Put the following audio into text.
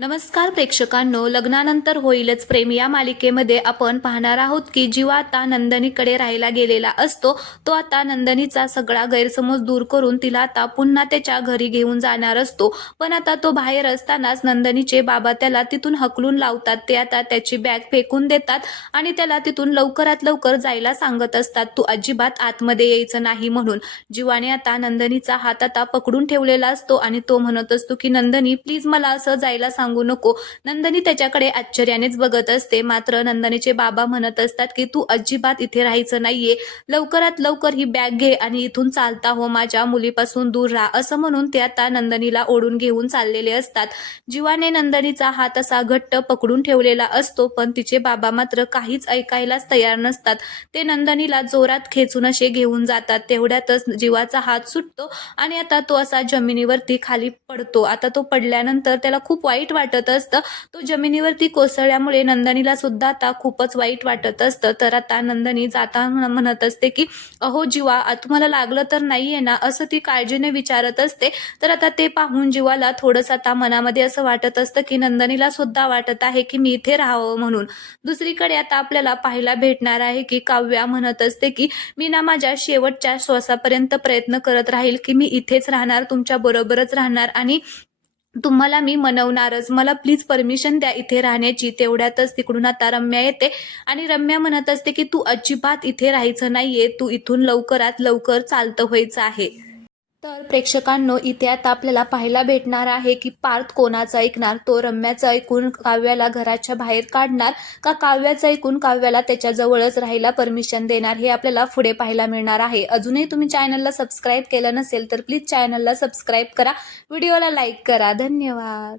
नमस्कार प्रेक्षकांनो लग्नानंतर होईलच प्रेम. या मालिकेमध्ये आपण पाहणार आहोत की जीवा आता नंदनीकडे राहायला गेलेला असतो. तो आता नंदनीचा सगळा गैरसमज दूर करून तिला आता पुन्हा त्याच्या घरी घेऊन जाणार असतो. पण आता तो बाहेर असतानाच नंदनीचे बाबा त्याला तिथून हकलून लावतात. ते आता त्याची बॅग फेकून देतात आणि त्याला तिथून लवकरात लवकर जायला सांगत असतात. तू अजिबात आतमध्ये यायचं नाही म्हणून जीवाने आता नंदनीचा हात आता पकडून ठेवलेला असतो आणि तो म्हणत असतो की नंदनी प्लीज मला असं जायला सांग सांगू नको. नंदनी त्याच्याकडे आश्चर्यानेच बघत असते. मात्र नंदनीचे बाबा म्हणत असतात की तू अजिबात इथे राहायचं नाहीये. लवकरात लवकर ही बॅग घे आणि इथून चालता हो. माझ्या मुलीपासून दूर राहा. असं म्हणून ते आता नंदनीला ओढून घेऊन चाललेले असतात. जीवाने नंदनीचा हात असा घट्ट पकडून ठेवलेला असतो पण तिचे बाबा मात्र काहीच ऐकायलाच तयार नसतात. ते नंदनीला जोरात खेचून असे घेऊन जातात. तेवढ्यातच जीवाचा हात सुटतो आणि आता तो असा जमिनीवरती खाली पडतो. आता तो पडल्यानंतर त्याला खूप वाईट वाटत असतं. तो जमिनीवरती कोसळल्यामुळे नंदनीला सुद्धा आता खूपच वाईट वाटत असतं. तर आता नंदनी जाता म्हणत असते की अहो जीवा तुम्हाला लागलं तर नाहीये ना? असं ती काळजीने विचारत असते. तर आता ते पाहून जीवाला थोडंसं आता मनामध्ये असं वाटत असतं की नंदनीला सुद्धा वाटत आहे की मी इथे राहावं म्हणून. दुसरीकडे आता आपल्याला पाहायला भेटणार आहे की काव्या म्हणत असते की मी ना माझ्या शेवटच्या श्वासापर्यंत प्रयत्न करत राहील की मी इथेच राहणार तुमच्या बरोबरच राहणार आणि तुम्हाला मी मनवणारच. मला प्लीज परमिशन द्या इथे राहण्याची. तेवढ्यातच तिकडून आता रम्या येते. आणि रम्या म्हणत असते की तू अजिबात इथे राहायचं नाहीये. तू इथून लवकरात लवकर चालतं व्हायचं आहे. तर प्रेक्षकांनो इथे आता आपल्याला पाहायला भेटणार आहे की पार्थ कोणाचा ऐकणार तो रम्याचा ऐकून काव्याला घराच्या बाहेर काढणार का काव्याचं ऐकून काव्याला त्याच्याजवळच राहायला परमिशन देणार हे आपल्याला पुढे पाहायला मिळणार आहे. अजूनही तुम्ही चॅनलला सबस्क्राईब केलं नसेल तर प्लीज चॅनलला सबस्क्राईब करा. व्हिडिओला लाईक करा. धन्यवाद.